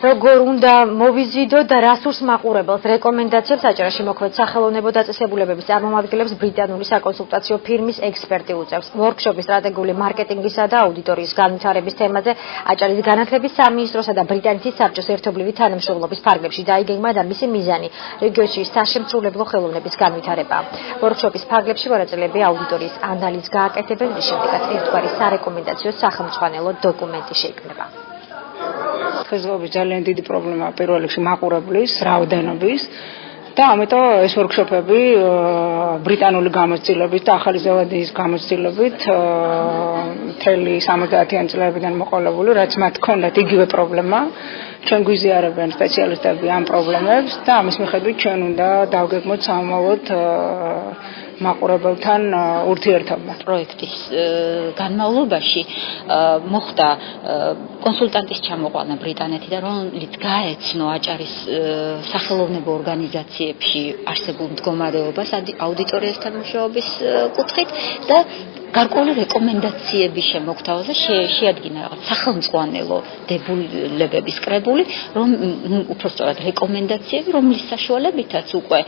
როგორ უნდა მოვიზიდოთ და რა სურს მაყურებელს რეკომენდაციებს აჭარაში მოქმედ სახელოვნებო დაწესებულებების წარმომადგენლებს ბრიტანული საკონსულტაციო ფირმის ექსპერტი უწევს. Ვორქშოპის სტრატეგიული მარკეტინგისა და აუდიტორიის განვითარების თემაზე აჭარის განათლების სამინისტროსა და ბრიტანეთის საბჭოს ერთობლივი თანამშრომლობის ფარგლებში დაიგეგმა და მისი მიზანი რეგიონში საშემსრულებლო ხელოვნების განვითარებაა. Ვორქშოპის ფარგლებში მონაწილეები აუდიტორიის ანალიზს გააკეთებენ, რის შემდეგაც ერთგვარი სარეკომენდაციო სახელმძღვანელო დოკუმენტი შეიქმნება. ხეზღობის ძალიან დიდი პრობლემაა პირველ რიგში მაყურებლის რაოდენობის და ამიტომ ეს ვორქშოპები ბრიტანული გამოცდილებით და ახალი ზელანდიის გამოცდილებით მთელი 70-იან წლებიდან მოყოლებული, რაც მათ ჰქონდათ იგივე პრობლემა. ჩვენ გვიზიარებენ სპეციალისტები ამ პრობლემებს და ამის მიხედვით ჩვენ უნდა დავგეგმოთ სამომავლოდ მაყურებელთან ურთიერთობა. პროექტის განმავლობაში მოხდა კონსულტანტის ჩამოყვანა ბრიტანეთიდან, რომელიც გაეცნო აჭარის სახელოვნებო ორგანიზაციებში არსებულ მდგომარეობას აუდიტორიასთან მუშაობის კუთხით და გარკვეული რეკომენდაციების შემოგთავაზა შეადგინა რაღაც სახელმძღვანელო დებულებების კრებული, უпростоად რეკომენდაციები, რომლის საშუალებითაც უკვე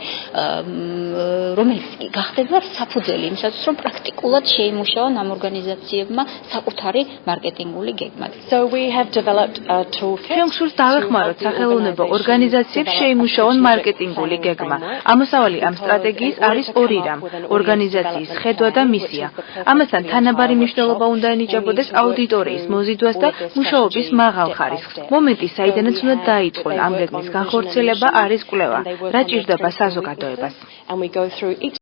რომელიც გახდება საფუძველი იმისათვის, რომ პრაქტიკულად შეიმუშაონ ამ ორგანიზაციებმა საკუთარი მარკეტინგული გეგმა. ჩვენ გსურს დავეხმაროთ სახელოვნებო ორგანიზაციებს შეიმუშაონ მარკეტინგული გეგმა. ამოსავალი ამ სტრატეგიის არის ორი რამ: ორგანიზაციის ხედვა და მისია. ამასთან თანაბარი მნიშვნელობა უნდა ენიჭებოდეს აუდიტორიის მოზიდვას და მუშაობის მაღალ ხარისხს. მომენტი, საიდანაც უნდა დაიწყონ ამ გეგმის განხორციელება არის კვლევა, რა ჭირდება საზოგადოებას.